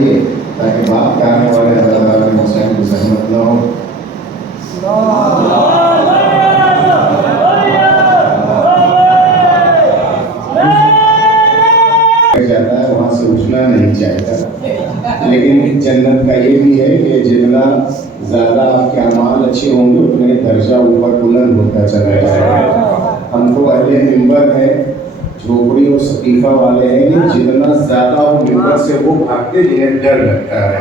ये ताकि बात करने वाले अल्लाह ताला के मसाइल की जहमत न हो। जाता है वहाँ से उठना नहीं चाहिए, लेकिन जन्नत का ये भी है कि जितना ज़्यादा आपके अमाल अच्छे होंगे उतने दर्जा ऊपर बुलंद होता चला जाएगा। हमको अहले मिंबर है, झोपड़ी और सकीफा वाले हैं, जितना ज़्यादा वो मिंबर से वो भागते जिन्हें डर लगता है।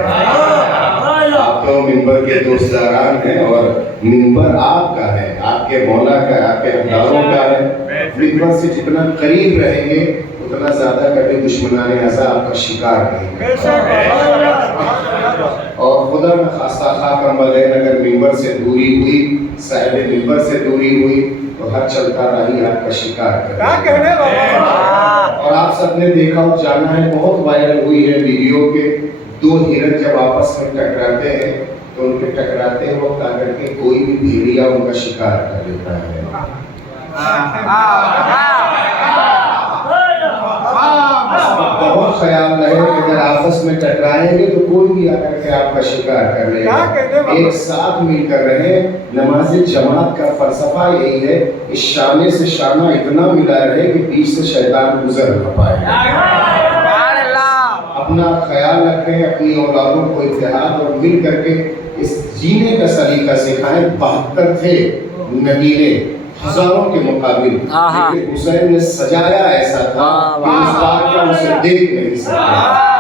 आप तो मिंबर के दोस्तदारान हैं और मिंबर आपका है, आपके मौला का, आपके हकदारों का है। मिंबर से जितना करीब रहेंगे उतना ज़्यादा कभी दुश्मनाने ऐसा आपका शिकार नहीं। और खुदा न खासा खाका मलैन अगर मिंबर से दूरी हुई, साहिब मिंबर से दूरी हुई तो हर चलता रही आपका शिकार कर। और आप सबने देखा और जाना है, बहुत वायरल हुई है वीडियो के दो हिरन जब आपस में टकराते हैं तो उनके टकराते वक्त आकर के कोई भी भेड़िया उनका शिकार कर लेता है। बहुत ख्याल रहे कि अगर आपस में टकराएंगे तो कोई भी आकर के आपका शिकार कर लेगा। एक साथ मिलकर रहे। नमाज जमात का फलसफा यही है कि शाने से शाना इतना मिला रहे कि बीच से शैतान गुजर न पाए। अपना ख्याल रखें, अपनी औलादों को इत्तेहाद और मिल करके इस जीने का सलीका सिखाएं। 72 थे नबीने हजारों के मुकाबिल, लेकिन हुसैन ने सजाया ऐसा था कि इस बार का उसे देख नहीं सकते।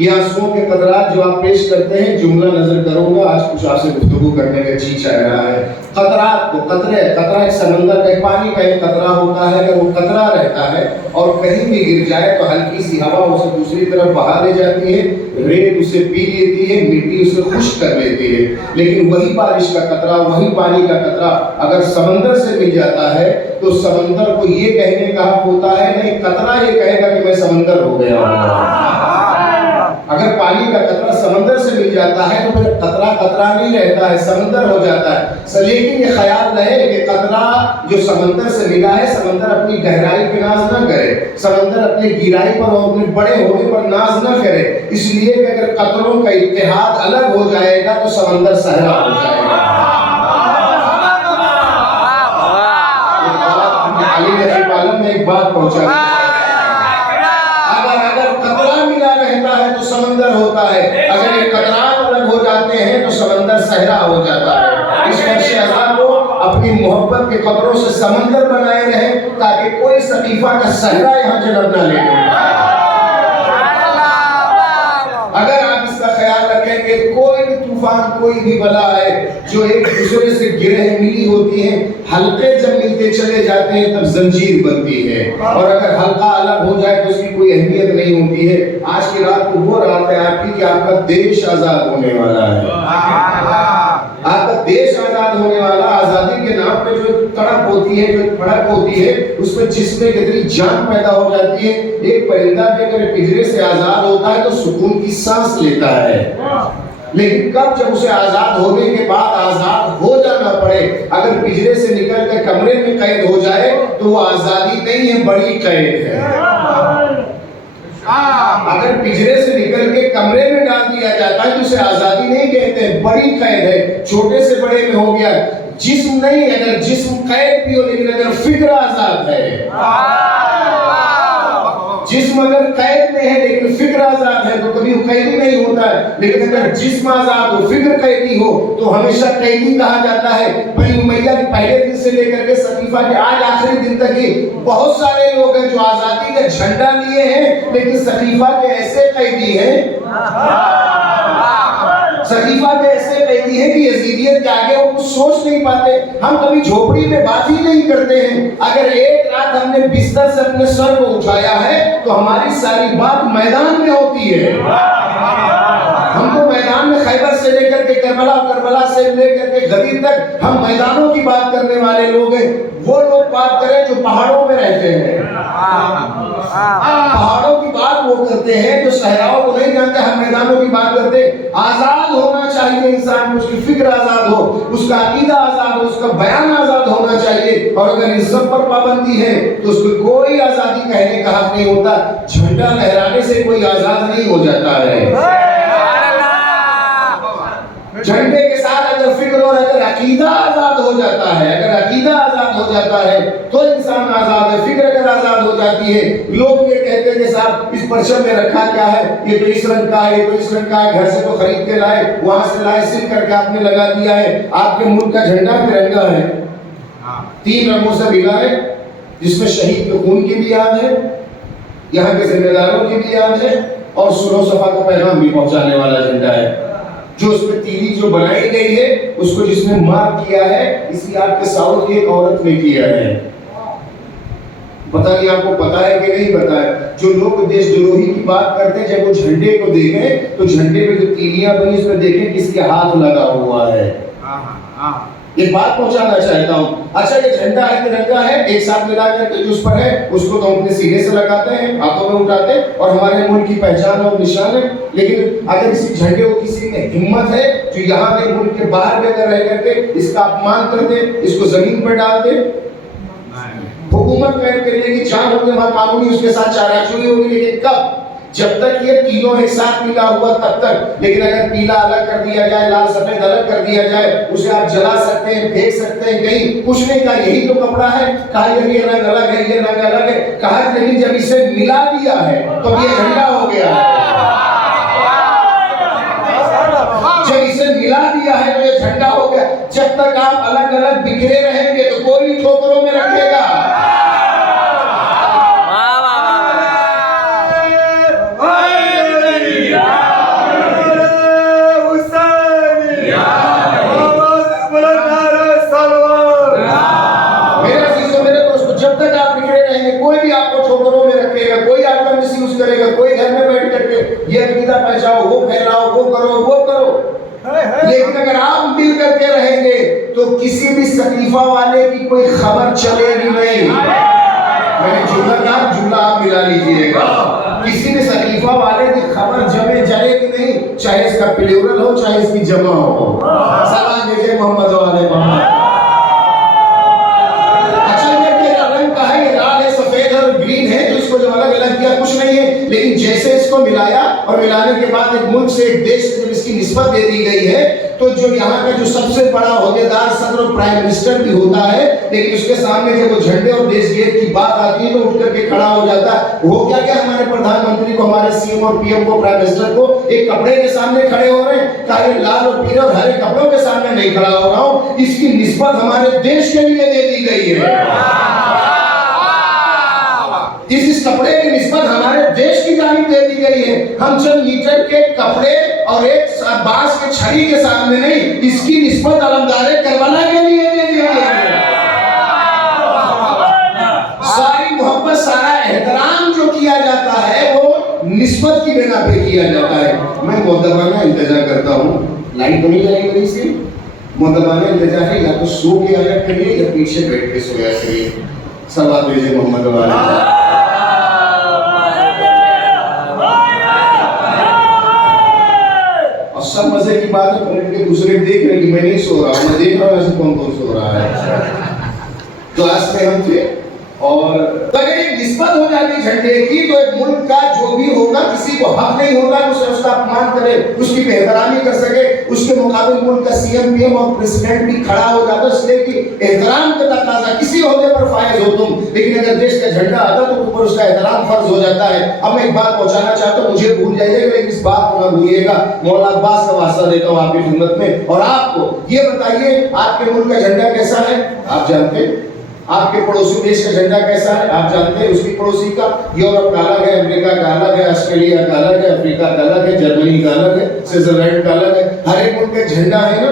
ये आंसुओं के कतरात जो आप पेश करते हैं, जुमला नजर करूंगा, आज कुछ आपसे गुफ्तगू करने का जी चाह रहा है। कतरात को कतरा एक समंदर का पानी का एक कतरा होता है। अगर वो कतरा रहता है और कहीं भी गिर जाए तो हल्की सी हवा उसे दूसरी तरफ बहा ले जाती है, रेत उसे पी लेती है, मिट्टी उसे खुश्क कर लेती है। लेकिन वही बारिश का कतरा, वही पानी का कतरा अगर समंदर से मिल जाता है तो समंदर को ये कहने का हक होता है नहीं, कतरा ये कहेगा कि मैं समंदर हो गया हूँ। अगर पानी का कतरा समंदर से मिल जाता है तो फिर कतरा कतरा नहीं रहता है, समंदर हो जाता है। लेकिन ये ख्याल रहे कि कतरा जो समंदर से मिला है, समंदर अपनी गहराई पे नाज न करे, समंदर अपनी गिराई पर और अपने बड़े होने पर नाज न करे। इसलिए कि अगर कतरों का इत्तेहाद अलग हो जाएगा तो समंदर सहरा हो जाएगा। अली नबी आलम में एक बात पहुंचा, समंदर होता है, अगर ये कतरात अलग हो जाते हैं तो समंदर सहरा हो जाता है। इस वर्ष अज़ा को अपनी मोहब्बत के कतरों से समंदर बनाए रहे ताकि कोई सकीफा का सहरा यहाँ जन्म न ले। अगर आप इसका ख्याल रखें कि कोई भी तूफान, कोई भी बला है जो एक दूसरे से गिरे मिली होती है, हल्के जब मिलते चले जाते हैं तब जंजीर बनती है। और अगर हल्का अलग हो जाए तो उसकी कोई अहमियत नहीं होती है। आज की रात को वो रात है आपकी कि आपका देश आजाद होने वाला है। आपका देश आजाद होने वाला, आजादी के नाम पे जो तड़प होती है, जो फड़क होती है, उसमें जिसमें कितनी जान पैदा हो जाती है। एक परिंदा भी अगर पिंजरे से आजाद होता है तो सुकून की सांस लेता है, लेकिन कब जब उसे आजाद होने के बाद आजाद हो जाना पड़े, अगर पिंजरे से निकल कर कमरे में कैद हो जाए तो वो आजादी नहीं है, बड़ी कैद है। अगर पिंजरे से निकल के कमरे में डाल दिया जाता है तो उसे आजादी नहीं कहते, बड़ी कैद है। छोटे से बड़े में हो गया, जिस्म नहीं, अगर जिस्म कैद भी हो लेकिन अगर फिक्र आजाद है, जिस्म अगर कैद में है लेकिन फिक्र आजाद है तो कभी वो कैदी नहीं होता है। लेकिन अगर जिस्म आजाद हो, फिक्र कैदी हो तो हमेशा कैदी कहा जाता है। बनी उमैया के पहले दिन से लेकर के सकीफा के आज आखिरी दिन तक ही बहुत सारे लोग हैं जो आजादी का झंडा लिए हैं, लेकिन सकीफा के ऐसे कैदी हैं, सकीफा के ऐसे कैदी हैं कि यजीदियत के आगे वो कुछ सोच नहीं पाते। हम कभी झोपड़ी में बात ही नहीं करते हैं। अगर एक रात हमने बिस्तर से अपने सर को उठाया है तो हमारी सारी बात मैदान में होती है। हम तो मैदान में खैबर से लेकर के करबला, करबला से लेकर के गदीर तक हम मैदानों की बात करने वाले लोग हैं। वो लोग बात करें जो पहाड़ों में रहते हैं, पहाड़ों की बात वो करते हैं, जो सहराओं को नहीं जानते। हम मैदानों की बात करते हैं। आजाद होना चाहिए। चाहिए इंसान को, उसकी फिक्र आजाद हो, उसका अकीदा आजाद हो, उसका बयान आजाद होना चाहिए। और अगर इस सब पर पाबंदी है तो उसको कोई आजादी कहने का हक नहीं होता। झंडा लहराने से कोई आजाद नहीं हो जाता है। झंडे के साथ अगर फिक्र और अगर अकीदा आजाद हो जाता है, अगर अकीदा आजाद हो जाता है तो इंसान आजाद है। फिक्र अगर आजाद हो जाती है, लोग ये कहते हैं कि साहब इस परचम में रखा क्या है, ये तो इस रंग का है, ये तो इस रंग का है, घर से तो खरीद के लाए, वहां से लाए, सिल करके आपने लगा दिया है। आपके मुल्क का झंडा तिरंगा है, 3 रंगों से मिला है, जिसमें शहीद के खून की भी याद है, यहाँ के जिम्मेदारों की भी याद है, और सुनो सफा का पैगाम भी पहुंचाने वाला झंडा है। जो उसमें तीली जो बनाई गई है, उसको जिसने मार्क किया है, इसी आपके साउथ की एक औरत ने किया है। पता नहीं आपको पता है कि नहीं पता है। जो लोग देशद्रोही की बात करते हैं, जब वो झंडे को देखें तो झंडे में जो तीलियां बनी उसमें देखें किसके हाथ लगा हुआ है। एक बात पहुंचाना चाहता हूं। अच्छा, ये झंडा है, तिरंगा है, एक साथ मिला करके जो उस पर है उसको तो अपने सीने से लगाते हैं, हाथों में उठाते हैं, और हमारे मुल्क की पहचान और निशान है। लेकिन अगर इसी झंडे को किसी में हिम्मत है जो यहाँ के मुल्क के बाहर में अगर रह करके इसका अपमान कर दे, इसको जमीन पर डाल दे, हुकूमत करने की जान होगी, वहां कानूनी उसके साथ चाराचूरी होगी। लेकिन कब? जब तक ये तीनों एक साथ मिला हुआ तब तक। लेकिन अगर पीला अलग कर दिया जाए, लाल सफेद अलग कर दिया जाए, उसे आप जला सकते हैं, फेंक सकते हैं, कहीं कुछ नहीं कहा, यही तो कपड़ा है, कहा ये रंग अलग है, ये रंग अलग है, कहा। लेकिन जब इसे मिला दिया है तो ये झंडा हो गया है। जब इसे मिला दिया है तो ये झंडा हो गया। जब तक आप अलग अलग बिखरे रहेंगे तो कोई भी ठोकरों में रखेगा। कोई घर में बैठ करके ये अकीदा पहचाओ, वो फैलाओ, वो करो, वो करो। लेकिन अगर आप मिल करके रहेंगे तो किसी भी सकीफा वाले की कोई खबर चलेगी नहीं। मैंने जुमला कहा, जुमला आप मिला लीजिएगा। किसी भी सकीफा वाले की खबर जमे चलेगी नहीं, चाहे इसका प्लूरल हो, चाहे इसकी जमा हो। सलाम दीजिए मोहम्मद वाले मोहम्मद। कुछ नहीं है, लेकिन जैसे इसको मिलाया और मिलाने के बाद एक मुल्क से एक देश से इसकी निस्बत दे दी गई है, तो जो यहाँ का जो सबसे बड़ा ओहदेदार सदर और प्राइम मिनिस्टर भी होता है, लेकिन उसके सामने जब वो झंडे और देश गेट की बात आती है तो उठ करके खड़ा हो जाता है। वो क्या क्या हमारे प्रधानमंत्री को, हमारे सीएम और पीएम को, प्राइम मिनिस्टर को एक कपड़े के सामने खड़े हो रहे हैं। कहा लाल और पीले और हरे कपड़ों के सामने नहीं खड़ा हो रहा हूँ, इसकी निस्बत हमारे देश के लिए दे दी गई है। इस कपड़े की निस्बत हमारे देश की जानिब दे दी गई है। हम चंद मीटर के कपड़े और एक बांस के छड़ी के सामने नहीं, इसकी निस्बत अलमदारे करबला के लिए दे दी गई है। सारी मोहब्बत, सारा एहतराम जो किया जाता है वो निस्बत की बिना पे किया जाता है। मैं मुअद्दबाना इंतजार करता हूँ, लाइट तो नहीं जाएगी मेरी से, मुअद्दबाना इंतजार है, या तो सो के आया करिए या पीछे बैठ के सोया करिए। सलात भेजे मोहम्मद वाले। सब मजे की बात है, पलट के दूसरे देख रहे कि मैं नहीं सो रहा हूं, मैं देख रहा हूं ऐसे कौन कौन सो रहा है। क्लास में हम थे, और अगर एक निस्बत हो जाती झंडे की तो एक मुल्क का जो भी होगा, किसी को हक नहीं होगा उसे उसका अपमान करे, उसकी बेहतरामी कर सके। उसके मुकाबले मुल्क का सीएम, पीएम और प्रेसिडेंट भी खड़ा हो जाता, इसलिए कि एहतराम का तकाजा, किसी ओहदे पर फायज हो तुम, लेकिन अगर देश का झंडा आता तो ऊपर उसका एहतराम फर्ज हो जाता है। अब मैं एक बात पहुंचाना चाहता हूँ, मुझे भूल जाइएगा लेकिन इस बात को ना भूलिएगा। मौला अब्बास का वास्ता देता हूँ आपकी खिदमत में, और आपको ये बताइए आपके मुल्क का झंडा कैसा है आप जानते हैं? आपके पड़ोसी देश का झंडा कैसा है आप जानते हैं? उसकी पड़ोसी का यूरोप का अलग है, अमेरिका का अलग है, ऑस्ट्रेलिया का अलग है, अफ्रीका का अलग है, जर्मनी का अलग है, स्विट्जरलैंड का अलग है। हर एक मुल्क का झंडा है ना,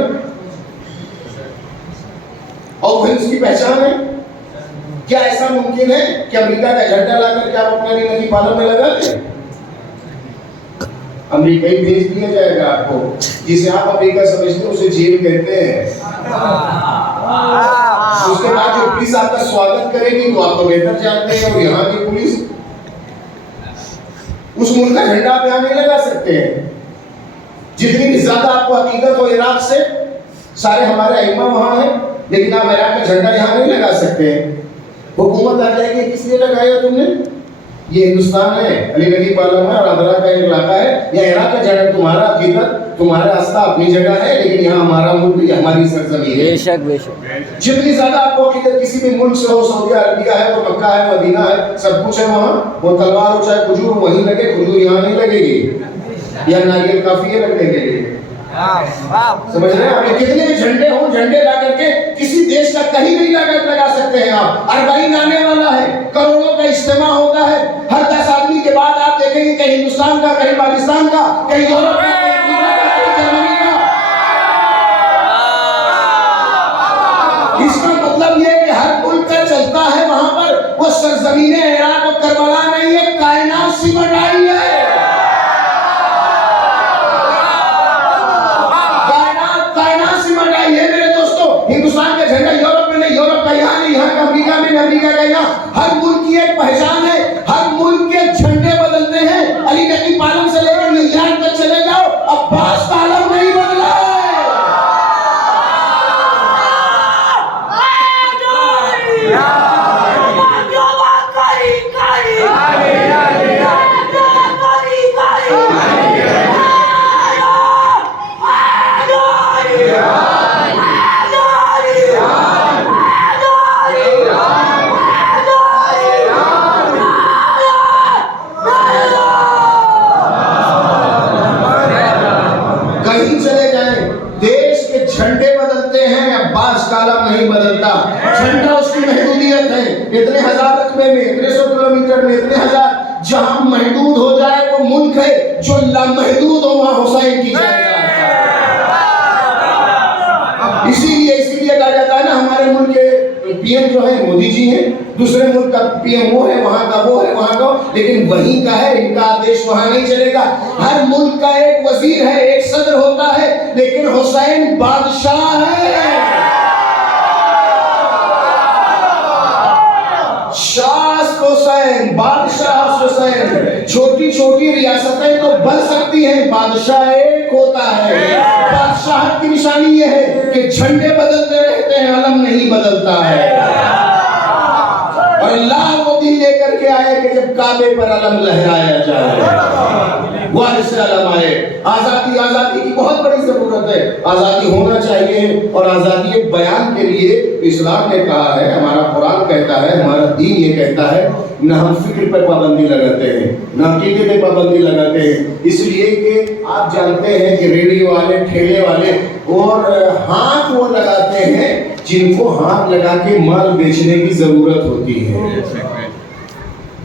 और वही उसकी पहचान है। क्या ऐसा मुमकिन है कि अमेरिका का झंडा लाकर के आप अपने लिए नदी पालन में लगा दें? अमेरिका ही भेज दिया जाएगा आपको, जिसे आप अमेरिका समझते हैं उसे जेल कहते हैं। उसके बाद जो पुलिस आपका स्वागत करेगी तो आप तो बेहतर जानते हैं, और यहाँ की पुलिस उस मुल्क का झंडा आप यहाँ नहीं लगा सकते हैं। जितनी भी ज्यादा आपको हकीकत हो इराक से, सारे हमारे अइम्मा वहां हैं, लेकिन आप इराक का झंडा यहाँ नहीं लगा सकते हैं। हुकूमत आ जाएगी, किस लिए लगाया तुमने? ये हिंदुस्तान है, अली नगी पालम है और आगरा का एक इलाका है। या इराक का झंडा तुम्हारा हकीकत, तुम्हारा आस्था अपनी जगह है, लेकिन यहाँ हमारा मुल्क, हमारी सरजमीन है। बेशक बेशक। जितनी ज्यादा आपको हकीकत किसी भी मुल्क से हो, सऊदी अरबिया है, वो मक्का है, मदीना है, सब कुछ है वहाँ। वो तलवार हो चाहे खजूर वहीं लगे, खजूर यहाँ नहीं लगेगी, या नारियल काफी है लगने के लिए। समझ रहे हैं आप? कितने भी झंडे हो, झंडे ला करके किसी देश का कहीं नहीं लगा सकते हैं आप। 40 आने वाला है, करोड़ों का इज्तिमा होता है, हर 10 आदमी के बाद आप देखेंगे कहीं हिंदुस्तान का, कहीं पाकिस्तान का, कहीं यूरोप का, कहीं जर्मनी का। इसका मतलब ये कि हर मुल्क का चलता है वहां पर, वो सरजमीने इराक और करबला नहीं है, कायनात सिमट आई है। हिंदुस्तान का झंडा यूरोप में नहीं, यूरोप का यहाँ नहीं, यहाँ का अमेरिका में नहीं, अमेरिका का यहाँ। हर मुल्क की एक पहचान है, हर मुल्क के झंडे बदलते हैं। अली नगी पालम से लेकर न्यूयॉर्क तक चले जाओ, अब्बास का आलम नहीं बदला है। नहीं बदलता, झंडा उसकी महदूदियत है। इतने हजार रकबे में, इतने 100 किलोमीटर में, इतने हजार, जहां महदूद हो जाए वो मुल्क है, जो लामहदूद हो वहां हुसैन की जाए। इसीलिए कहा जाता है ना, हमारे मुल्क के पीएम जो है मोदी जी हैं, दूसरे मुल्क का पीएम वो है, वहां का वो है, वहां का, लेकिन वहीं का है, इनका आदेश वहां नहीं चलेगा। हर मुल्क का एक वजीर है, एक सदर होता है, लेकिन हुसैन बादशाह है। हुसैन, बादशाह हुसैन। छोटी छोटी रियासतें तो बन सकती हैं, बादशाह एक होता है। बादशाह की निशानी यह है कि झंडे बदलते रहते हैं, अलम नहीं बदलता है। और अल्लाह वो दिन लेकर के आए कि जब काबे पर अलम लहराया जाए, वारिस अलम आए। आजादी की बहुत बड़ी जरूरत है, आजादी होना चाहिए। और आजादी बयान के लिए इस्लाम ने कहा है, हमारा कुरान कहता है, हमारा दीन ये कहता है, न हम फिक्र पर पाबंदी लगाते हैं, न अकीदे पे पाबंदी लगाते हैं। इसलिए कि आप जानते हैं कि रेडियो वाले, ठेले वाले और हाथ वो लगाते हैं जिनको हाथ लगा के माल बेचने की जरूरत होती है।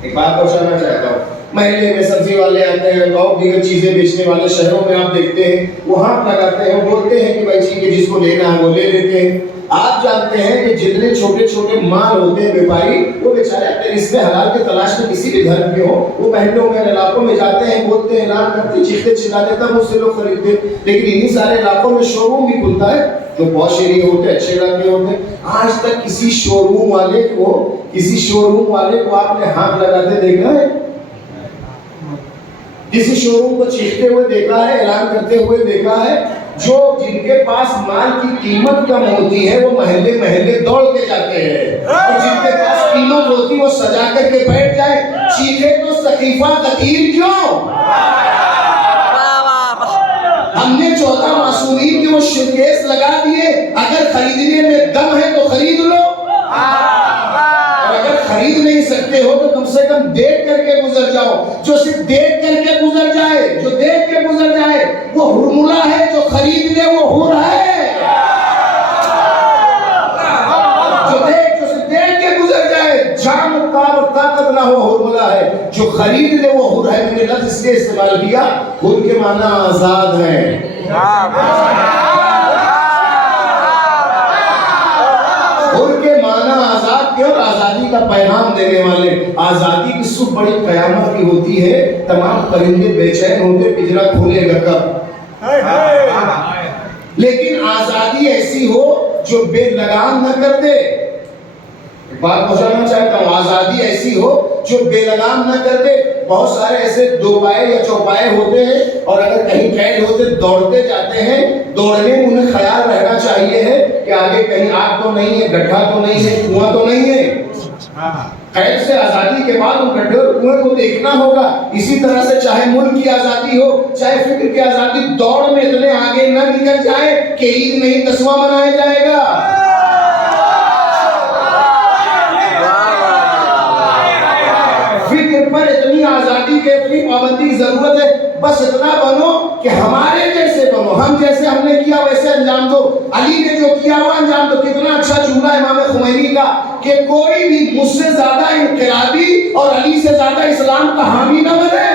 एक बात बताना चाहता हूँ, महल्ले में सब्जी वाले आते हैं और दीगर चीजें बेचने वाले, शहरों में आप देखते हैं वो हाथ लगाते हैं, बोलते हैं कि भाई ठीक है, जिसको लेना है वो ले लेते हैं। आप जानते हैं कि जितने छोटे छोटे माल होते हैं व्यापारी, वो बेचारे अपने रिश्ते हलाल की तलाश में किसी भी धर्म के हो, वो महल्लों में, इलाकों में जाते हैं, बोलते हैं, ऐलान करते, चीखते चिल्लाते, तब उससे लोग खरीदते। लेकिन इन्हीं सारे इलाकों में शोरूम भी खुलता है, जो पॉश एरिया होते हैं, अच्छे इलाके होते हैं। आज तक किसी शोरूम वाले को आपने हाथ लगाते देखा है? किसी शोरूम को चीखते हुए देखा है, ऐलान करते हुए देखा है? जो जिनके पास माल की कीमत कम होती है वो महल्ले महल्ले दौड़ के जाते हैं, और जिनके पास कीमत होती है वो सजा करके बैठ जाए। चीखे तो सकीफा कतीर क्यों? हमने 14 मासूमीन के वो केस लगा दिए। अगर खरीदने में दम है तो खरीद लो, और अगर खरीद नहीं सकते हो तो कम से कम देख करके गुजर जाओ। जो सिर्फ देख करके गुजर जाए, जो देख के गुजर जाए वो हुरमुला है, जो खरीद ले वो हुर है। जो सिर्फ देख के गुजर जाए, जान और ताकत ना हो, हुरमुला है। जो खरीद ले वो हुर है। मैंने लफ्ज इसलिए इस्तेमाल किया, हुर के माना आजाद है। और आजादी का पैगाम देने वाले। आजादी की सुबह बड़ी कयामत की होती है, तमाम परिंदे बेचैन होते, पिंजरा खोलेगा कब। लेकिन आजादी ऐसी हो जो बेलगाम न कर दे। बात पहुंचाना चाहता हूँ, आजादी ऐसी हो जो बेलगाम ना कर दे। बहुत सारे ऐसे दो पाए या चौपाए होते हैं और अगर कहीं कैद होते दौड़ते जाते हैं, दौड़ने में उन्हें ख्याल रहना चाहिए है कि आगे कहीं आग तो नहीं है, गड्ढा तो नहीं है, कुआं तो नहीं है। कैद से आजादी के बाद उन गड्ढे और कुएं को देखना होगा। इसी तरह से चाहे मुल्क की आजादी हो, चाहे फिक्र की आजादी, दौड़ में इतने आगे न निकल जाए कि ईद नहीं 10वां मनाया जाएगा। पर इतनी आजादी के अपनी पाबंदी की जरूरत है। बस इतना बनो कि हमारे जैसे बनो, हम जैसे हमने किया वैसे अंजाम दो। अली ने जो किया वो अंजाम दो। कितना अच्छा जुमला इमाम खुमैनी का कि कोई भी मुझसे ज्यादा इनकलाबी और अली से ज्यादा इस्लाम का हामी न बने।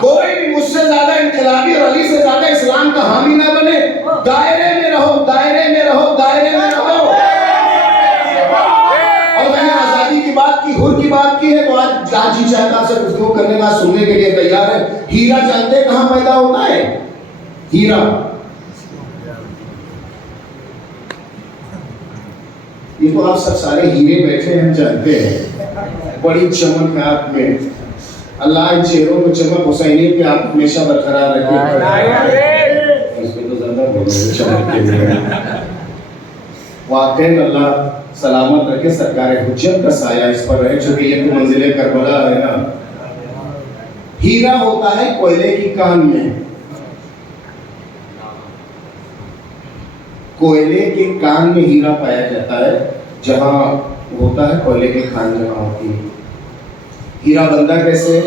कोई भी मुझसे ज्यादा इनकलाबी और अली से ज्यादा इस्लाम का हामी न बने। दायरे में रहो, दायरे में रहो, दायरे में रहो। हुर की बात की है तो आज जी चाहता से गुफ्तगू करने का, सुनने के लिए तैयार है। हीरा जानते कहां पैदा होता है? हीरा, ये तो आप सब सारे हीरे बैठे हैं, जानते हैं। बड़ी चमक है आप में, अल्लाह इन चेहरों में चमक हुसैनी पे आप हमेशा बरकरार रखे। इसमें तो ज्यादा बोल चमक के वाकई अल्लाह सलामत रखे, सरकार हुज्जत का साया इस पर रहे, क्योंकि ये तो मंजिले करबला है ना। हीरा होता है कोयले की कान में। कोयले के कान में हीरा पाया जाता है, जहां होता है कोयले के कान जहां होती है। हीरा बनता कैसे?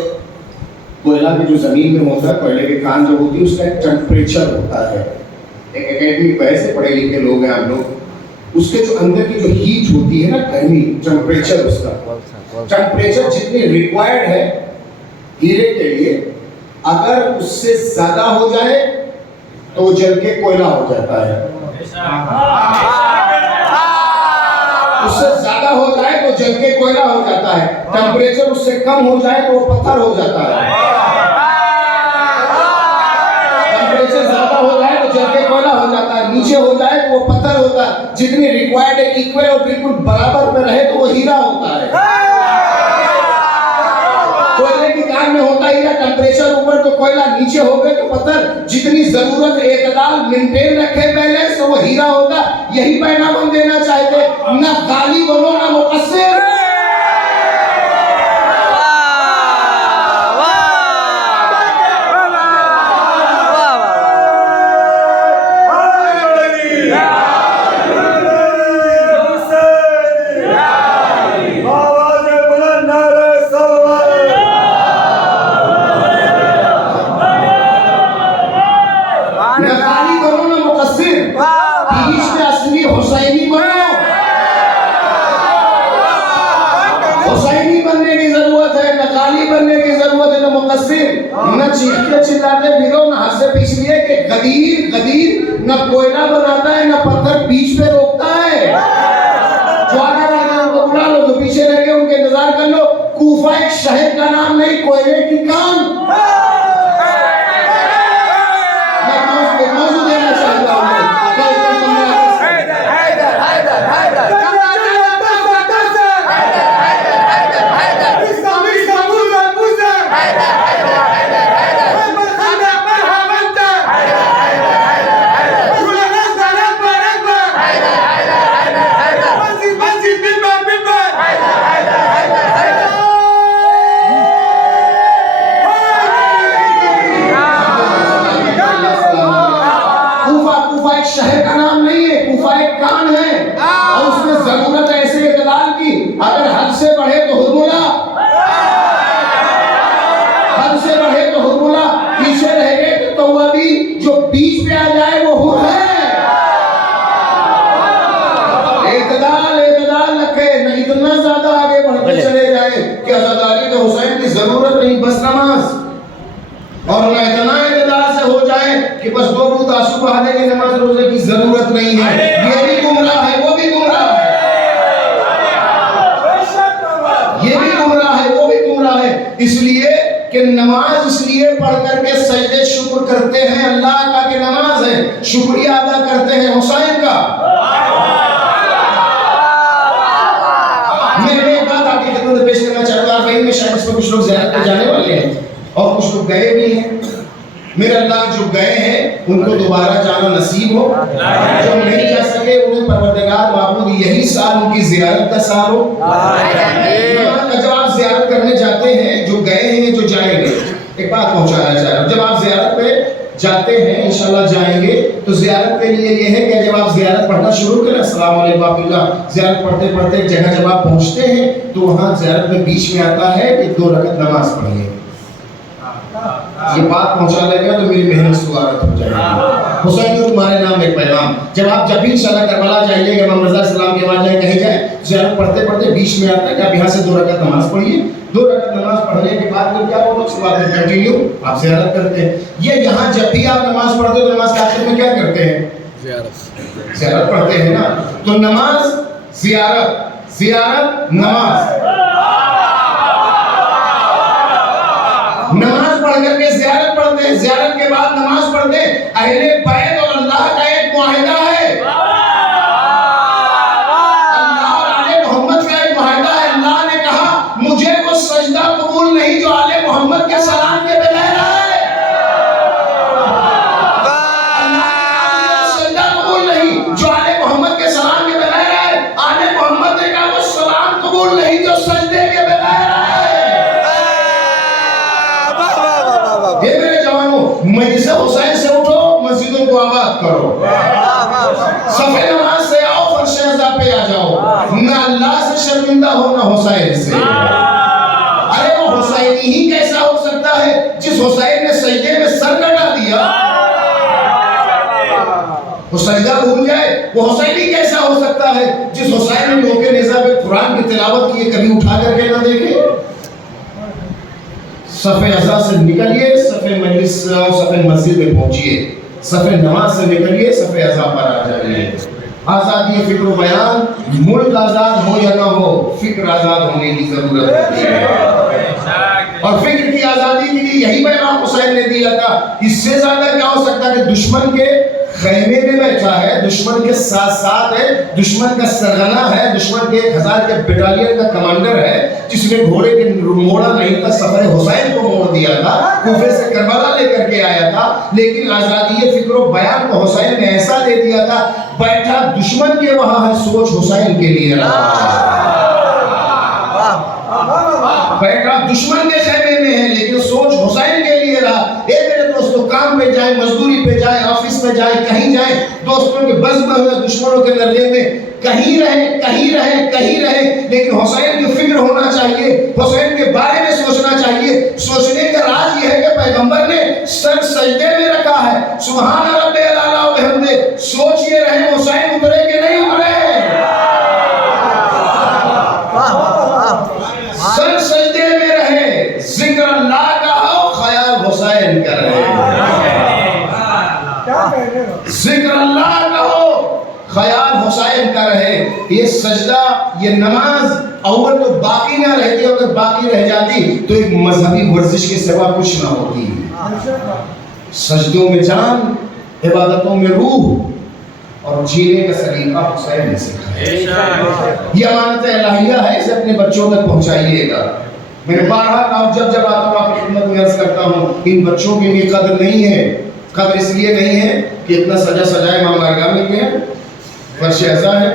कोयला की जो जमीन में होता है, कोयले के कान जो होती है, उसका एक टेम्परेचर होता है। एक एकेडमिक वैसे पढ़े लिखे लोग हैं आप लोग, उसके जो अंदर की जो हीट होती है ना, गर्मी, टेम्परेचर, उसका टेम्परेचर जितनी रिक्वायर्ड है हीरे के लिए, अगर उससे ज्यादा हो जाए तो वो जल के कोयला हो जाता है। उससे ज्यादा हो जाए तो जल के कोयला हो जाता है। टेम्परेचर उससे कम हो जाए तो वो पत्थर हो जाता है। टेम्परेचर ज्यादा हो जाए तो जल के कोयला हो जाता है, नीचे हो जाए तो वो पत्थर होता है। जितनी रिक्वायर्ड है, इक्वल और बिल्कुल बराबर पे रहे तो वो हीरा होता है। कोयले की कान में होता हीरा, टेम्परेचर ऊपर तो कोयला, नीचे हो गए तो पत्थर। जितनी जरूरत एतदाल मेंटेन रखे बैलेंस, तो वो हीरा होता। यही पैगाम हम देना चाहते, न गाली बनो न मुकस्सिर। न चीखते चिल्लाते भिगो, न हंसे पीछ लिए कि गदीर गदीर न कोयला बनाता है, न पत्थर बीच पे रोकता है। जो आगे वाले उनको बुला लो, जो पीछे रह गए उनके इंतजार कर लो। कूफा एक शहर का नाम नहीं, कोयले की कान। मैं मौजूद देना चाहता हूँ। शहर का नाम नहीं है, कूफा एक कान है और उसमें जरूरत है ऐसे इतदाल की। अगर हद से बढ़े तो हुर्मुला, हद से बढ़े तो हुर्मुला, पीछे रह गए तो वह भी जो बीच पे आ जाए वो हुर है। इतदाल रखे, न इतना ज्यादा आगे बढ़ते चले जाए कि आजादारी तो हुसैन की जरूरत नहीं, बस नमाज, और न इतना इतदाल से हो जाए कि बस 2 बूंद आंसू बहाने की नमाज रोजे की जरूरत नहीं है। ये भी गुमराह है, वो भी गुमराह है। ये भी गुमराह है, वो भी गुमराह है। इसलिए कि नमाज इसलिए पढ़ करके सजदे शुक्र करते हैं अल्लाह का कि नमाज है, शुक्रिया अदा करते हैं हुसैन का। मैंने एक बात आपकी खिदमत में पेश करना चाहता हूँ, भाई में शायद इसमें कुछ लोग ज़ियारत पे जाने वाले हैं और कुछ लोग गए भी हैं। मेरे अल्लाह जो गए हैं उनको दोबारा जाना नसीब हो, जो नहीं जा सके उन्हें परवरदिगार माबूद यही साल उनकी ज़ियारत का साल हो। जब आप ज़ियारत करने जाते हैं, जो गए हैं जो जाएंगे, एक बात पहुंचाना चाह रहा हूँ, जब आप ज़ियारत पे जाते हैं इंशाल्लाह जाएंगे तो ज़ियारत के लिए ये है कि जब आप ज़ियारत पढ़ना शुरू करें, अस्सलाम वालेकुम वालेकुम, ज़ियारत पढ़ते पढ़ते एक जगह जब आप पहुंचते हैं तो वहाँ ज़ियारत में बीच में आता है कि 2 रकअत नमाज पढ़िए। ये बात पहुंचा लेगा तो मेरी मेहनत स्वागत हो जाएगी। हुसैन तुम्हारे नाम एक पैगाम। जब भी इंशाल्लाह करबला जाइएगा, इमाम रज़ा सलाम के बाद जाए कहीं जाए, ज़ियारत पढ़ते पढ़ते बीच में आता है कि आप यहाँ से 2 रकअत नमाज पढ़िए। 2 रकअत नमाज पढ़ने के बाद फिर क्या होगा, उसके बाद कंटिन्यू आप ज़ियारत करते हैं। ये यहाँ जब भी आप नमाज पढ़ते हो तो नमाज के आखिर में क्या करते हैं, ज़ियारत पढ़ते हैं ना। तो नमाज ज़ियारत, ज़ियारत नमाज, नमाज पढ़ करके ज़ियारत पढ़ते हैं, ज़ियारत के बाद नमाज पढ़ते हैं। अहले बैत और अल्लाह का एक मुआहिदा है, अल्लाह और आले मोहम्मद का एक मुआहिदा है। अल्लाह ने कहा मुझे वो सजदा कबूल नहीं जो आले मोहम्मद के सलाम के बगैर है। सजदा कबूल नहीं जो आले मोहम्मद के सलाम के बगैर है। आले मोहम्मद ने कहा वो सलाम कबूल नहीं जो सजदे के बगैर है। ये मेरे जवानों, मजलिस हुसैन से उठो, मस्जिदों को आबाद करो, सफे नमाज से आओ, फर्श अज़ा पे आ जाओ। ना अल्लाह से शर्मिंदा हो ना हुसैन से। अरे वो हुसैनी ही कैसा हो सकता है जिस हुसैन ने सजदे में सर कटा दिया, वो सजदा भूल जाए। वो हुसैनी कैसा हो सकता है जिस हुसैन ने लोके नेज़ा पे कुरान की तिलावत की कभी उठा करके ना देखे। सफ़े अज़ा से निकलिए, सफ़े मजलिस और सफ़े मस्जिद में पहुंचिए, सफ़े नमाज से निकलिए, सफ़े अज़ा पर आ जाइए। आज़ादी फ़िक्र बयान, मुल्क आज़ाद हो या ना हो, फ़िक्र आज़ाद होने की ज़रूरत होती है। और फ़िक्र की आज़ादी के लिए यही पैगाम हुसैन ने दिया था। इससे ज़्यादा क्या हो सकता है कि दुश्मन के खैमे में बैठा है, दुश्मन के साथ साथ है, दुश्मन का सरगना है, दुश्मन के 1000 के बटालियन का कमांडर है, जिसने घोड़े के मोड़ा नहीं था, सफर हुसैन को मोड़ दिया था, कूफे से करबला लेकर के आया था। लेकिन आज़ादी फ़िक्र बयान को हुसैन ने ऐसा दे दिया था, बैठा दुश्मन के वहाँ है, सोच हुसैन के लिए रहा। बैठा दुश्मन के खैमे में है लेकिन सोच हुसैन के लिए रहा। ए मेरे दोस्तों, काम पे जाए, मजदूरी पे जाए, ऑफिस में जाए, कहीं जाए, दोस्तों के बज़्म में हुए, दुश्मनों के नरले में कहीं रहे, कहीं रहे, कहीं रहे, लेकिन हुसैन की फिक्र होना चाहिए, हुसैन के बारे में सोचना चाहिए। सोचने का राज यह है कि पैगंबर ने सर सजदे में रखा है, सुभान रब्बिल आला व बिहम्दे। सोच ये रहे हुसैन उतरे कि नहीं उतरे, सर सजदे में रहे, जिक्र अल्लाह का हो, ख्याल हुसैन का रहे। जिक्र अल्लाह का हो, ख्याल हुसैन का रहे। ये सजदा, ये नमाज अव्वल तो बाकी ना रहती, अगर बाकी रह जाती तो एक मजहबी वर्जिश के सिवा कुछ ना होती। सजदों में जान, इबादतों में रूह और जीने का सलीका हुसैन ने सिखाया। ये अमानत इलाहिया है, इसे अपने बच्चों तक पहुंचाइएगा। मैंने बारहा कहा, जब जब आता हूँ आपकी खिदमत में अर्ज करता हूँ, इन बच्चों की भी कदर नहीं है। कदर इसलिए नहीं है कि इतना सजा सजाए इमाम बारगाह में है, फर्श अज़ा है,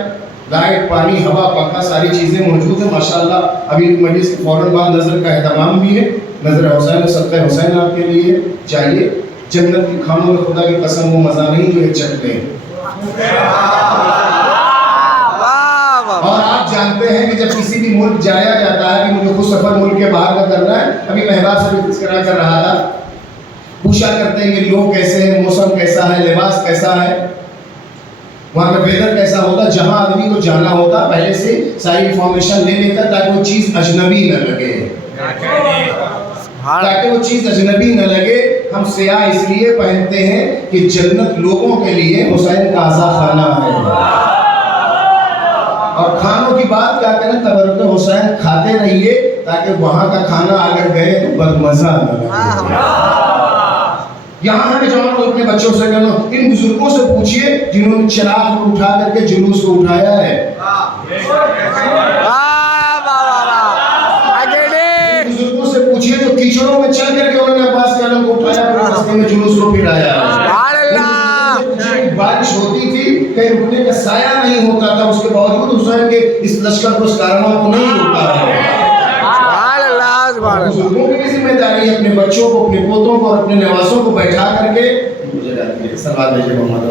लाइट, पानी, हवा, पंखा, सारी चीज़ें मौजूद है माशाअल्लाह। अभी मजलिस के फ़ौरन बाद नज़र का एहतमाम भी है, नज़र हुसैन, सदक़ा हुसैन आपके लिए चाहिए। जन्नत के खानों में खुदा की कसम वो मज़ा नहीं जो एक चटने। और आप जानते हैं कि जब किसी भी मुल्क जाया जाता है कि मुझे खुद सफ़र मुल्क के बाहर का करना है, अभी महबाब से भी तज़किरा कर रहा था, पूछा करते हैं कि लोग कैसे हैं, मौसम कैसा है, लिबास कैसा है, वहाँ का वेदर कैसा होता। जहाँ आदमी को जाना होता पहले से सारी इंफॉर्मेशन ले लेता ताकि वो चीज़ अजनबी न लगे, ताकि वो चीज़ अजनबी न लगे। हम सियाह इसलिए पहनते हैं कि जन्नत लोगों के लिए हुसैन का आज़ा खाना है। और खानों की की बात क्या करें, तबरुक हुसैन खाते रहिए ताकि वहां का खाना अगर गए तो बदमजा न यहाँ के जवानों को अपने बच्चों से कहना, इन बुजुर्गों से पूछिए जिन्होंने चिराग को उठा करके जुलूस को उठाया है। बुजुर्गों से पूछिए जो कीचड़ों में चल करके उन्होंने अब्बास के आलम को उठाया, रास्ते में जुलूस को फिराया। बारिश होती थी, कहीं रुकने का साया नहीं होता था, उसके बावजूद हुसैन के इस लश्कर को, इस कारवां को नहीं रोका था। बुजुर्गों की जिम्मेदारी है अपने बच्चों को, अपने पोतों को और अपने नवासों को बैठा करके मुझे जाती है। सलात भेजे मोहम्मद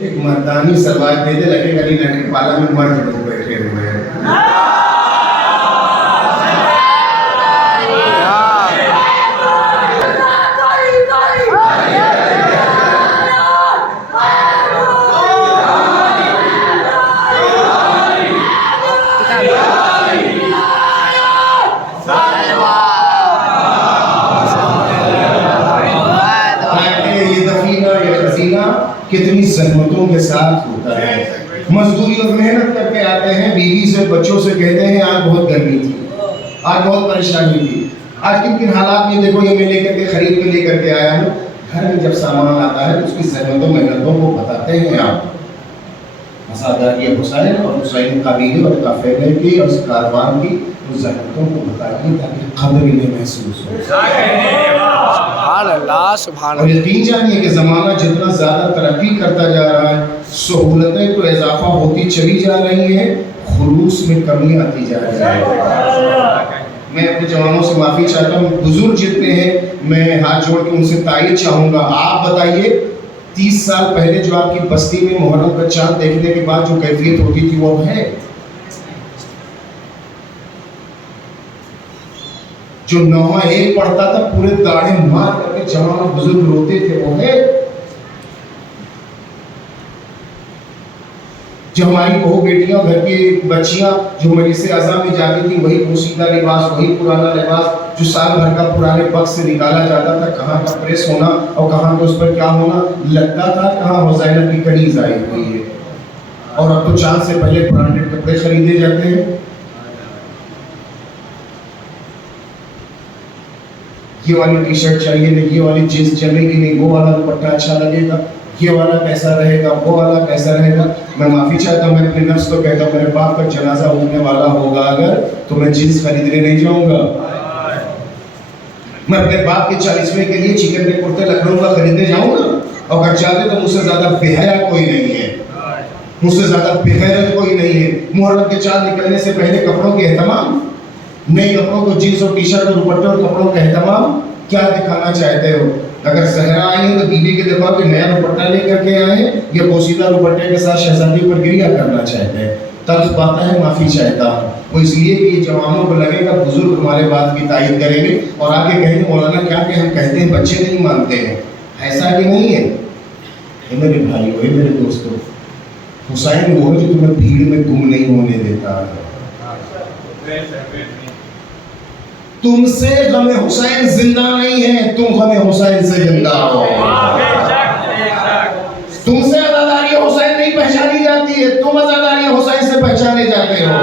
एक मर्दानी सलवार दे दे, लगेगा नहीं लड़के पाला में मर्द लोग बैठे हुए हैं। कितनी जहमतों के साथ होता है, मजदूरी और मेहनत करके आते हैं, बीवी से बच्चों से कहते हैं आज बहुत गर्मी थी, आज बहुत परेशानी थी, आज किन किन हालात में देखो ये मैं लेकर के खरीद के लेकर के आया हूँ। घर में जब सामान आता है तो उसकी जहमतों मेहनतों को बताते हैं आप। मसादारी हुसैन और हुसैन कबीले और काफिले की और इस कारवान की उस जहमतों को बताइए ताकि कदर इन्हें महसूस हो। और यकीन जानिए कि ज़माना जितना ज़्यादा तरक्की करता जा रहा है, सहूलतें तो इजाफा होती चली जा रही हैं, खुलूस में कमी आती जा रही है। मैं अपने जवानों से माफ़ी चाहता हूँ, बुजुर्ग जितने हैं मैं हाथ जोड़ के उनसे तायद चाहूँगा। आप बताइए 30 साल पहले जो आपकी बस्ती में मुहर्रम का चाँद देखने के बाद जो कैफियत होती थी वो है? जो 9-1 पढ़ता था पूरे दाढ़े मार करके जवान और बुजुर्ग रोते थे वो है? जो हमारी बहू बेटियां, घर की बच्चियां जो मजलिस आज़ा में जाती थी वही पोशीदा लिबास, वही पुराना लिबास जो साल भर का पुराने बक्स से निकाला जाता था, कहाँ का प्रेस होना और कहाँ का उस पर क्या होना लगता था, कहाँ हुसैन की कनीज आई हुई है। और अब तो चांद से पहले ब्रांडेड कपड़े खरीदे जाते हैं। ये वाली टी शर्ट चाहिए नहीं, ये वाली जींस चलेगी नहीं, वो वाला दुपट्टा अच्छा लगेगा, ये वाला कैसा रहेगा, वो वाला कैसा रहेगा। मैं माफ़ी चाहता हूँ, मैं अपने नफ्स को कहता हूँ मेरे बाप का जनाजा होने वाला होगा अगर तो मैं जींस खरीदने नहीं जाऊँगा। मैं अपने बाप के 40वें के लिए चिकन के कुर्ते लखनऊ का खरीदने जाऊँगा? और अगर चाहते तो मुझसे ज़्यादा बेहया कोई नहीं है, मुझसे ज़्यादा बेगैरत कोई नहीं है। मुहर्रम के चाँद निकलने से पहले कपड़ों के एहतमाम, नए कपड़ों को, जींस और टी शर्ट और दुपट्टे और कपड़ों का एहतमाम क्या दिखाना चाहते हो? अगर सहरा आई है तो बीबी के दिमाग में नया दुपट्टा लेकर के आए या पोशीदा दुपट्टे के साथ शहजादी पर गिरिया करना चाहते हैं। तल्ख बात है, माफ़ी चाहता हूँ वो इसलिए कि ये जवानों को लगेगा बुजुर्ग हमारे बात की तायद करेंगे और आगे कहेंगे मौलाना क्या कि हम कहते हैं बच्चे नहीं मानते हैं। ऐसा कि नहीं है मेरे भाई, वही मेरे दोस्तों, हुसैन वो है जो तुम्हें भीड़ में गुम नहीं होने देता है। तुमसे गमे हुसैन जिंदा नहीं है, तुम गमे हुसैन से जिंदा हो। तुमसे अज़ादारी हुसैन नहीं पहचानी जाती है, तुम अज़ादारी हुसैन से पहचाने जाते हो।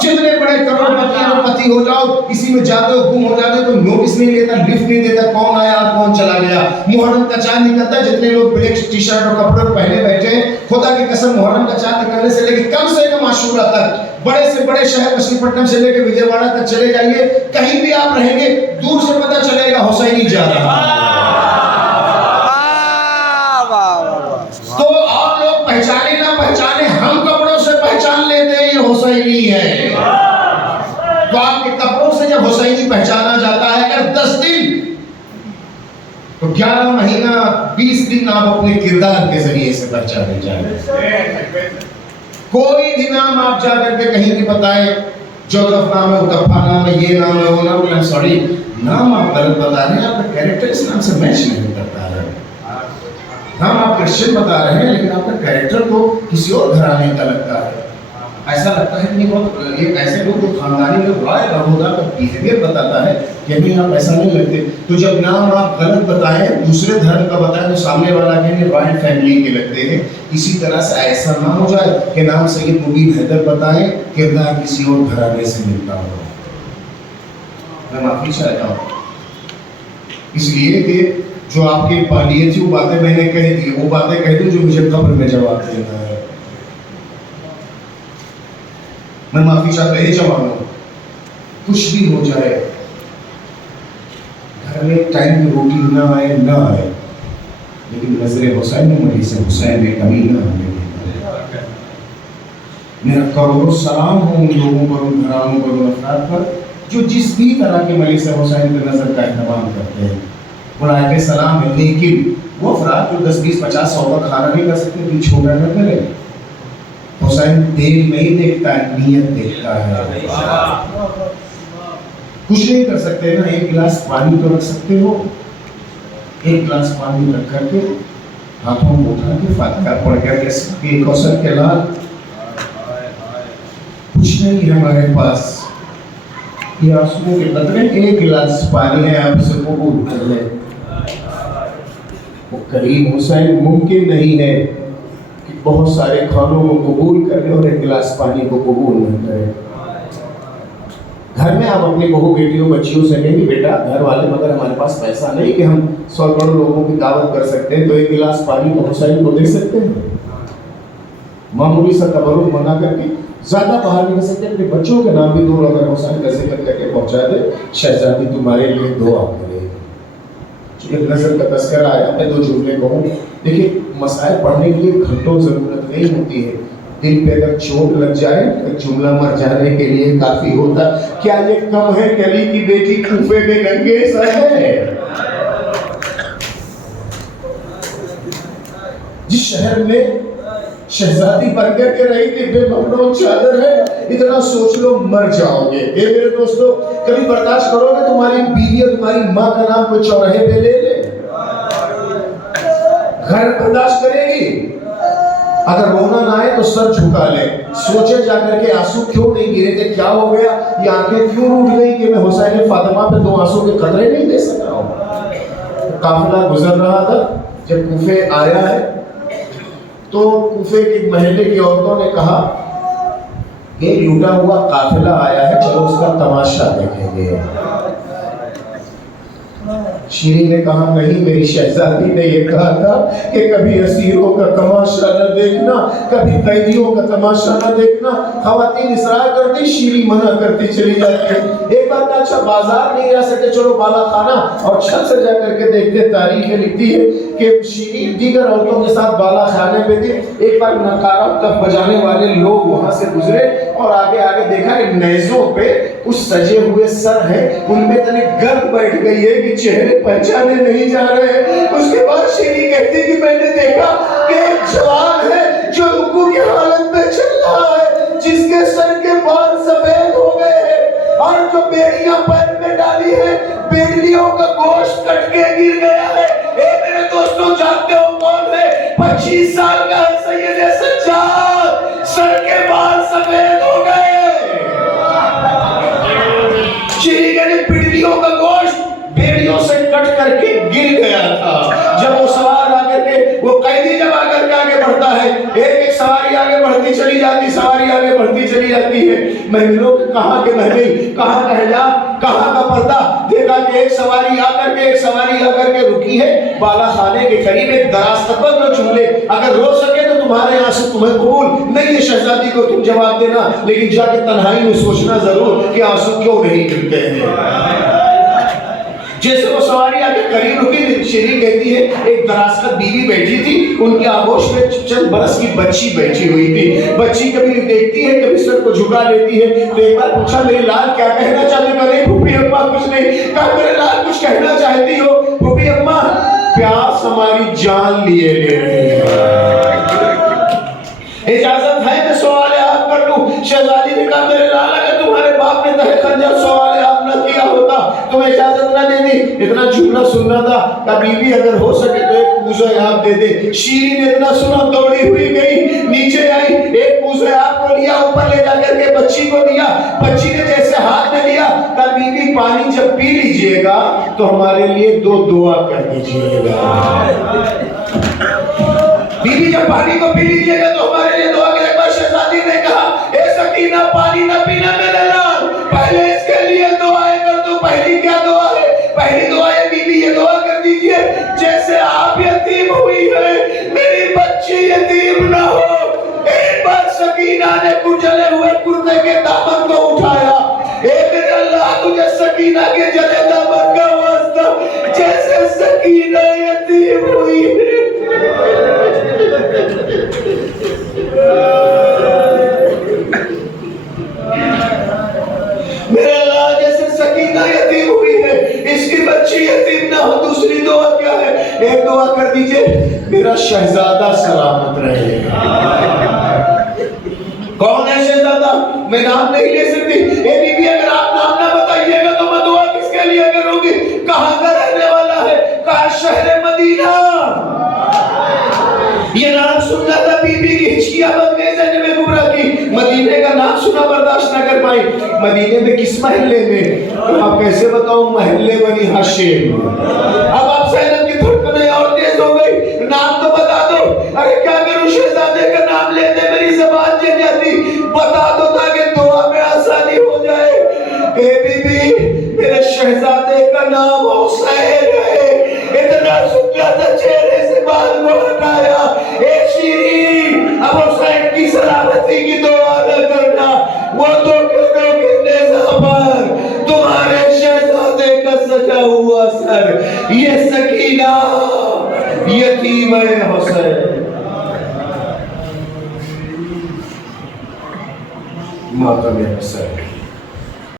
जितने बड़े करोड़पति और पति हो जाओ, इसी में जाते हो, गुम हो जाते हो, तो नोटिस नहीं लेता, लिफ्ट नहीं देता, कौन आया और कौन चला गया। मुहर्रम का चांद निकलता है, जितने लोग ब्लैक टी शर्ट और कपड़े पहने बैठे हैं, खुदा की कसम मुहर्रम का चांद निकलने से लेकर कम से कम आशूरा तक बड़े से बड़े शहर मछलीपट्टनम से लेकर विजयवाड़ा तक चले जाइए, कहीं भी आप रहेंगे दूर से पता चलेगा हुसैनी जा रहा है। तो और लोग पहचाने ना पहचाने, हम कपड़ों से पहचान लेते हैं ये हुसैनी है। तो आपके कपड़ों से जब हुसैनी पहचाना जाता है अगर 10 दिन तो 11 महीना 20 दिन आप अपने किरदार के जरिए से पहचाने जाएंगे। कोई भी नाम आप जाकर के कहीं भी बताएं, जोसेफ नाम है, उतप्पा नाम है, ये नाम है, वो नाम है, सॉरी नाम आप गलत बता रहे हैं, आपका कैरेक्टर इस नाम से मैच नहीं करता है। नाम आप क्रिश्चियन बता रहे हैं लेकिन आपका कैरेक्टर तो किसी और घराने का लगता है। ऐसा लगता है कि बहुत ये ऐसे लोग जो खानदानी लोग रॉयल रहोदा का बिहेवियर बताता है कि अभी आप ऐसा नहीं लगते। तो जब नाम आप गलत बताएं, दूसरे धर्म का बताएं, तो सामने वाला कहेंगे रॉयल फैमिली के लगते हैं। इसी तरह से ऐसा ना हो जाए कि नाम सैयद मुबीन हैदर बताएं, किरदार किसी और घराने से मिलता हो। मैं माफी चाहता हूँ इसलिए कि जो आपके पालिए थी वो बातें मैंने कह दी, वो बातें कह दूं जो मुझे कब्र में जवाब देना है। मैं माफी चाहता है जवानों, कुछ भी हो जाए, घर में टाइम की रोटी ना आए ना आए, लेकिन नजरे हुसैन में मरी से हुसैन में कमी ना आने। मेरा करोड़ों सलाम हो उन लोगों पर, उन घरानों पर, उन अफराद पर जो जिस भी तरह के मलिक से हुसैन पे नजर का एहतमाम करते हैं, उनके सलाम है। लेकिन वो अफराद जो 10, 20, 50, 100 का खाना नहीं कर सकते, दिल छोटा न करे। हुसैन तेल नहीं देखता है, नियत देखता है। कुछ नहीं कर सकते ना, एक गिलास पानी तो रख सकते हो, एक गिलास पानी रख करके हाथों में उठा के फातिहा पढ़ करके कौसर के लाल, कुछ नहीं है हमारे पास, ये आंसुओं के कतरे, एक गिलास पानी है, आप इसे कबूल कर ले। वो करीम हुसैन मुमकिन नहीं है कि बहुत सारे खानों को कबूल कर ले और एक गिलास पानी को कबूल न करे। घर में आप अपनी बहू बेटियों बच्चियों से कहेंगे बेटा घर वाले मगर हमारे पास पैसा नहीं कि हम 100 करोड़ लोगों की दावत कर सकते हैं, तो एक गिलास पानी को हुसैन को दे सकते हैं। मामूली सा तबरुक मंगा करके, ज्यादा बाहर नहीं कर सकते, अपने बच्चों के नाम भी दूर अगर हुसैन का जिक्र करके पहुंचा दे, शहजादी तुम्हारे लिए दुआ करे। एक नजर का तस्करा आया, मैं 2 जुमले कहूँ। देखिए मसाइल पढ़ने के लिए घंटों जरूरत नहीं होती है, दिल पे अगर चोट लग जाए तो जुमला मर जाने के लिए काफी होता। क्या ये कम है कि अली की बेटी कूफे में नंगेज है? जिस शहर में शहजादी बनकर के रही थी, बेमखनों चादर है, इतना सोच लो मर जाओगे। ये मेरे दोस्तों कभी बर्दाश्त करोगे तुम्हारी बीवी और तुम्हारी माँ का नाम कोई चौराहे पे ले ले? घर बर्दाश्त करेगी? अगर रोना ना आए तो सर झुका ले, सोचे जाकर के आंसू क्यों नहीं गिरे थे, क्या हो गया, ये आंखें क्यों रूठ गई कि मैं हुसैन फातिमा पे 2 आंसू के कतरे नहीं दे सक रहा हूं। काफिला गुजर रहा था, जब कूफे आया है तो कूफे के महल्ले की औरतों ने कहा कि लूटा हुआ काफिला आया है, चलो उसका तमाशा देखेंगे। शीरी ने कहा नहीं, मेरी शहजादी ने ये कहा था कि कभी असीरों का तमाशा न देखना, कभी कैदियों का तमाशा न देखना। खवातीन इसरार करती, शीरी मना करती चली जाती। एक बार अच्छा बाजार नहीं जा सकते, चलो बाला खाना, और छत से जाकर के देखते, तारीख में लिखती है कि शीरी दीगर औरतों के साथ बाला खाने पे थी। एक बार नकारा तब बजाने वाले लोग वहां से गुजरे और आगे आगे देखा कि नेज़ों पे कुछ सजे हुए सर है, उनमें तने गर्द बैठ गई है कि चेहरे पहचाने नहीं जा रहे। उसके बाद शीरी कहती कि मैंने देखा कि एक जवान है जो रुकू की हालत में चल रहा है, जिसके सर के बाल सफेद हो गए हैं और जो बेड़ियां पैर में डाली है, बेड़ियों का गोश्त कट के गिर गया है। मेरे दोस्तों जानते हो कौन है? 25 साल का सैयद सज्जाद, सर के बाल सफेद हो गए। शीरी कहते बेड़ियों का गोश्त बेड़ियों से कट करके गिर गया था। जब वो सवार आकर के, वो कैदी जब आकर के आगे बढ़ता है, एक एक सवारी आगे बढ़ती चली जाती, सवारी आगे बढ़ती चली जाती है। महफिलों के कहाँ के महफिल, कहाँ का हिजाब, कहाँ का पर्दा, देखा कि एक सवारी आकर के रुकी है बाला खाने के करीब, एक दरास्तबल में चूल्हे। अगर रो सके तो तुम्हारे यहाँ से तुम्हें कबूल नहीं है, शहजादी को तुम जवाब देना, लेकिन जाके तन्हाई में सोचना जरूर कि आंसू क्यों नहीं गिरते हैं। जैसे वो सवारी आके करीब रुकी, शीरी कहती है एक दरास्कत बीवी बैठी थी, उनके आगोश में चंद बरस की बच्ची बैठी हुई थी। बच्ची कभी देखती है, कभी सर को झुका लेती है। तो एक बार पूछा मेरे लाल क्या कहना चाहते? मैंने फूफी अम्मा कुछ नहीं कहा। मेरे लाल कुछ कहना चाहती हो? फूफी अम्मा प्यास हमारी जान लिए ले रही है, इजाजत है मैं सवाल आप कर लूं? शहजादी ने कहा मेरे लाल अगर तुम्हारे बाप ने तहे खंजर सवाल आप न किया होता, तुम्हें इजाजत न देती। इतना जुमला सुनना था, का बीबी अगर हो सके तो एक पूजा आप दे दे। शीरी ने इतना सुना, दौड़ी हुई गई, नीचे आई, एक पूजा आप बोली लिया, ऊपर ले जाकर के बच्ची को दिया। बच्ची ने जैसे हाथ में लिया, कहा बीबी पानी जब पी लीजिएगा तो हमारे लिए 2 दुआ कर दीजिएगा। बीबी जब पानी को पी लीजिएगा तो हमारे लिए दुआ करें। एक बार शहजादी ने कहा, ए सकीना पानी ना पीना मेरे लाल, पहले इसके लिए दुआएं कर दो। पहली क्या दुआ है? पहली दुआ है बीबी ये दुआ कर दीजिए, जैसे आप यतीम हुई है मेरी बच्ची यतीम ना हो। एक बार सकीना ने कुचले हुए कुर्ते के दामन को उठाया, एक अल्लाह तुझे सकीना के जले दामन का वास्ता, जैसे सकीना यतीम हुई है। मेरे अल्लाह जैसे सकीना यतीम हुई है, इसकी बच्ची यतीम ना हो। दूसरी दुआ क्या है? एक दुआ कर दीजिए, मेरा शहजादा सलामत रहेगा। कौन है शहजादा? मैं नाम नहीं ले सकती। ए बीबी अगर आप नाम ना बताइएगा तो मैं दुआ किसके लिए करूंगी? कहां का रहने वाला है? कहा शहर मदीना। ये नाम सुनना था बीबी की हिचकियां बन गई ज़ैनब कुबरा की। मदीने का नाम सुना बर्दाश्त न कर पाई। मदीने में किस महल्ले में? आप कैसे बताऊं? महल्ले बनी हाशिम। अब आप ज़ैनब की धड़कनें और तेज हो गई, नाम तो बता दो। अरे क्या करूं, शहजादे का नाम लेते मेरी ज़बान जल जाती। बता दो ताकि दुआ में आसानी हो जाए। ए बीबी मेरे शहजादे का नाम हुसैन है। इतना शुक्ला था चेहरे से बाल को हटाया। ए शीरी अब हुसैन की सलामती की दुआ न करना, वो तो कहने के नेज़ा पर तुम्हारे शहजादे का सजा हुआ सर, ये सकीना यतीम है हुसैन। मातम हुसैन।